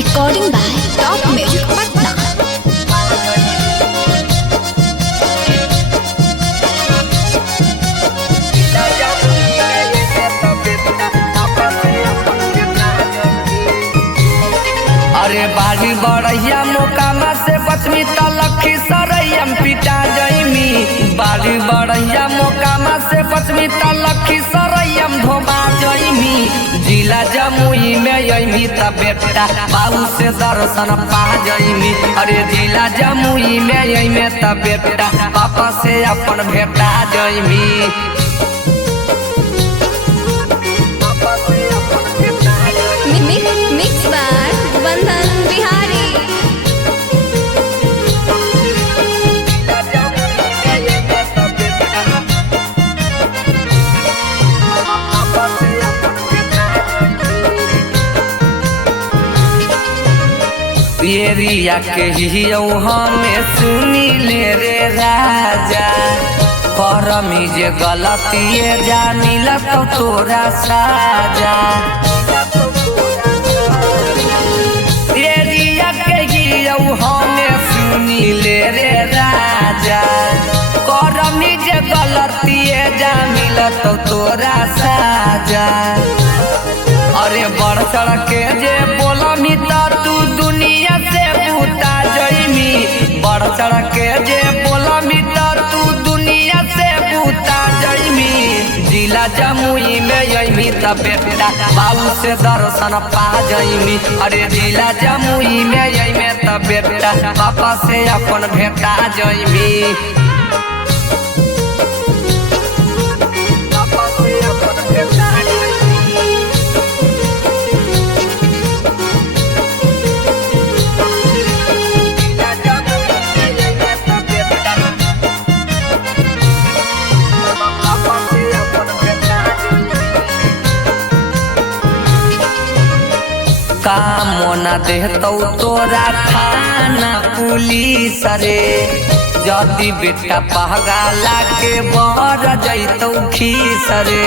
Recording by Top Music Patna. अरे बारी बड़ैया मोकामा से बचमी त लखी सरैयम पिटा जैमी। बारी बड़ैया मोकामा से बचमी त लखी सरैयम धोबा जैमी। जिला जमुई में यमी त बेटा बाबू से दर्शन पा जैमी। अरे जिला जमुई में यमी त बेटा पापा से अपन भेटा जैमी। Mix by Bandhan Bihari. Area के ही हमें सुनी ले रे राजा। करमी जे गलती जा मिला तो तोरा साजा। एरिया के ही हमें सुनी ले रे राजा। करमी जे गलती जा मिला तो तोरा साजा। अरे बढ़ चढ़ के जे बोलमी त तू दुनिया से भूता जैमी। बढ़ चढ़ के जे बोलमी त तू दुनिया से भूता जैमी। जिला जमुई में यमी त बेटा बाबू से दर्शन पा जैमी। अरे जिला जमुई में यमी त बेटा पापा से अपन भेटा जैमी। कामना देहतौ तोरा थाना पुलिस रे। जदि बेटा पहगाला के बर जैतौ खीस रे।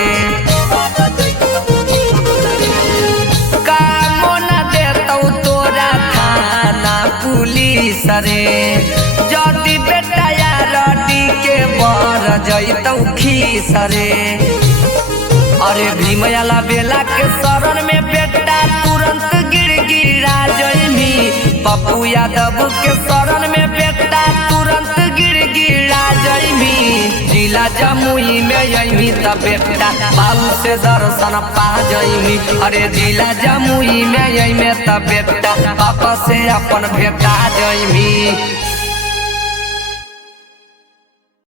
कामना देहतौ तोरा थाना पुलिस रे। जदि बेटा यारडी के बर जैतौ खीस रे। अरे भीमयाला बेला के शरण में बेटा तुरंत गिरा जैमी। पप्पू यादव के शरण में बेटा तुरंत गिरा जैमी। जिला जमुई में यमी त बेटा बाबू से दर्शन पा जैमी। अरे जिला जमुई में यमी त बेटा पापा से अपन भेटा जैमी।